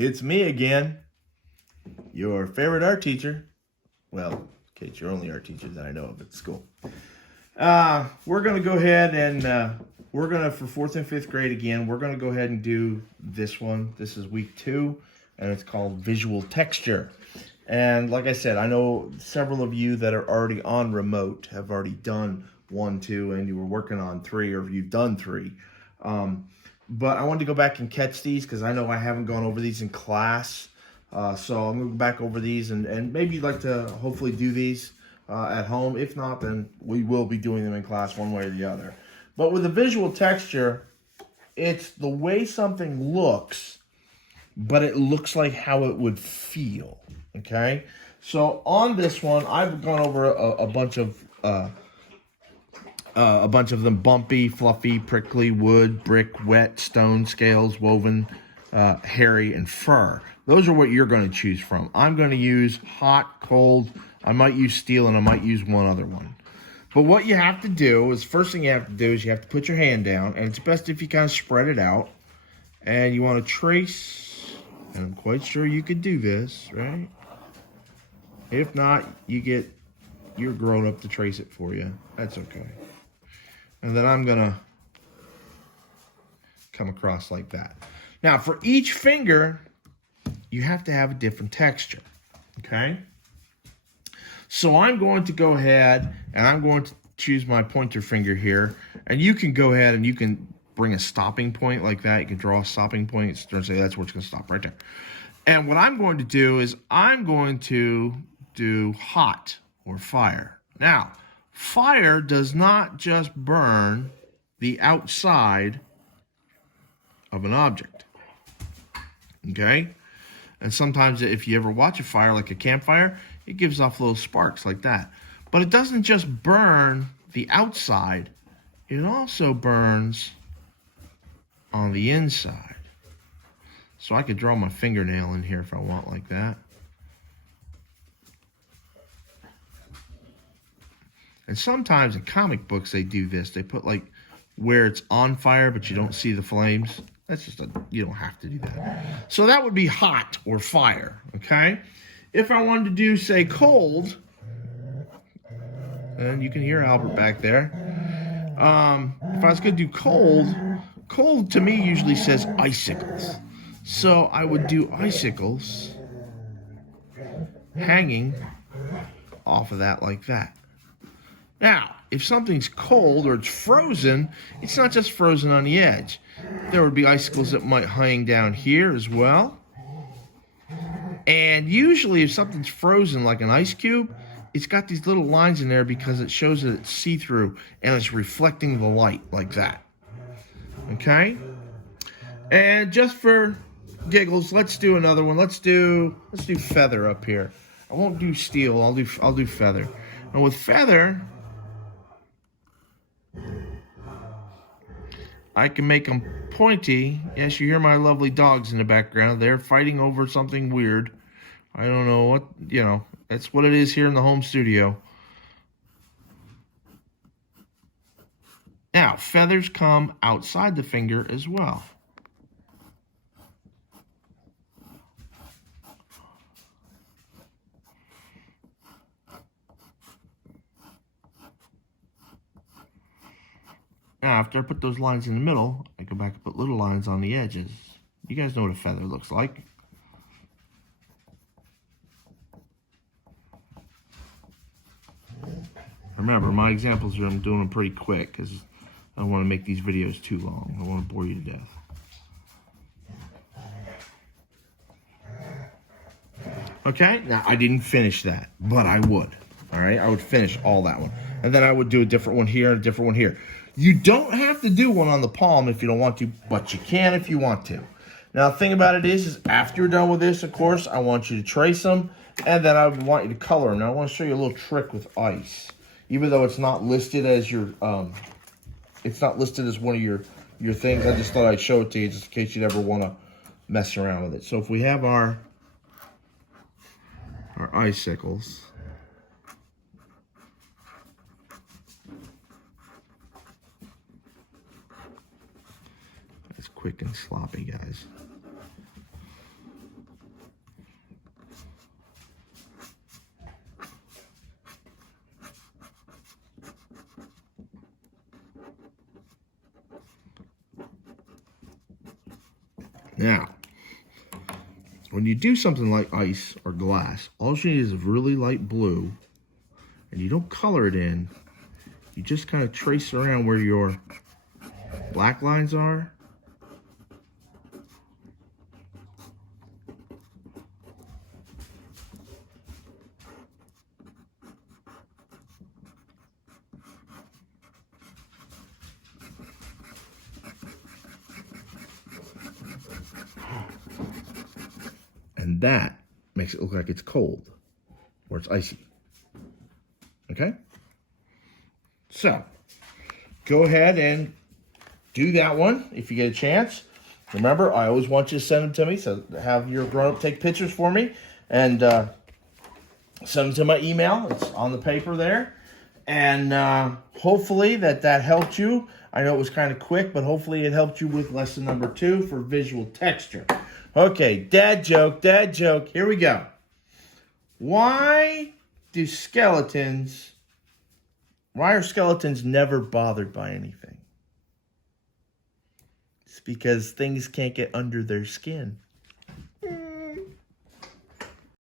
It's me again, your favorite art teacher. Well, Kate, your only art teacher that I know of at school. We're going to go ahead and we're going to, for 4th and 5th grade again, we're going to go ahead and do this one. This is week 2, and it's called Visual Texture. And like I said, I know several of you that are already on remote have already done 1, 2, and you were working on 3, or you've done 3. But I wanted to go back and catch these because I know I haven't gone over these in class. So I'm going to go back over these and maybe you'd like to hopefully do these at home. If not, then we will be doing them in class one way or the other. But with the visual texture, it's the way something looks, but it looks like how it would feel. Okay? So on this one, I've gone over a bunch of them: bumpy, fluffy, prickly, wood, brick, wet, stone, scales, woven, hairy, and fur. Those are what you're going to choose from. I'm going to use hot, cold, I might use steel, and I might use one other one. But what you have to do is, first thing you have to do is you have to put your hand down, and it's best if you kind of spread it out. And you want to trace, and I'm quite sure you could do this, right? If not, you get your grown up to trace it for you. That's okay. And then I'm going to come across like that. Now, for each finger, you have to have a different texture, okay? So I'm going to go ahead and I'm going to choose my pointer finger here. And you can go ahead and you can bring a stopping point like that. You can draw a stopping point and say that's where it's going to stop right there. And what I'm going to do is I'm going to do hot or fire. Now, fire does not just burn the outside of an object, okay? And sometimes if you ever watch a fire, like a campfire, it gives off little sparks like that. But it doesn't just burn the outside, it also burns on the inside. So I could draw my fingernail in here if I want like that. And sometimes in comic books they do this. They put like where it's on fire but you don't see the flames. That's just you don't have to do that. So that would be hot or fire, okay? If I wanted to do, say, cold, and you can hear Albert back there. If I was going to do cold, cold to me usually says icicles. So I would do icicles hanging off of that like that. Now, if something's cold or it's frozen, it's not just frozen on the edge. There would be icicles that might hang down here as well. And usually if something's frozen like an ice cube, it's got these little lines in there because it shows that it's see-through and it's reflecting the light like that. Okay? And just for giggles, let's do another one. Let's do feather up here. I won't do steel, I'll do feather. And with feather, I can make them pointy. Yes, you hear my lovely dogs in the background. They're fighting over something weird. I don't know what, that's what it is here in the home studio. Now, feathers come outside the finger as well. Now, after I put those lines in the middle, I go back and put little lines on the edges. You guys know what a feather looks like. Remember, my examples here, I'm doing them pretty quick because I don't want to make these videos too long. I want to bore you to death. Okay, now I didn't finish that, but I would. All right, I would finish all that one. And then I would do a different one here and a different one here. You don't have to do one on the palm if you don't want to, but you can if you want to. Now, the thing about it is after you're done with this, of course, I want you to trace them, and then I would want you to color them. Now, I want to show you a little trick with ice. Even though it's not listed as your, it's not listed as one of your things, I just thought I'd show it to you just in case you'd ever want to mess around with it. So if we have our icicles, it's quick and sloppy, guys. Now, when you do something like ice or glass, all you need is really light blue, and you don't color it in. You just kind of trace around where your black lines are. And that makes it look like it's cold or it's icy. Okay? So, go ahead and do that one if you get a chance. Remember, I always want you to send them to me, so have your grown-up take pictures for me and send them to my email. It's on the paper there. And hopefully that helped you. I know it was kind of quick, but hopefully it helped you with lesson number 2 for visual texture. Okay, dad joke. Here we go. Why are skeletons never bothered by anything? It's because things can't get under their skin.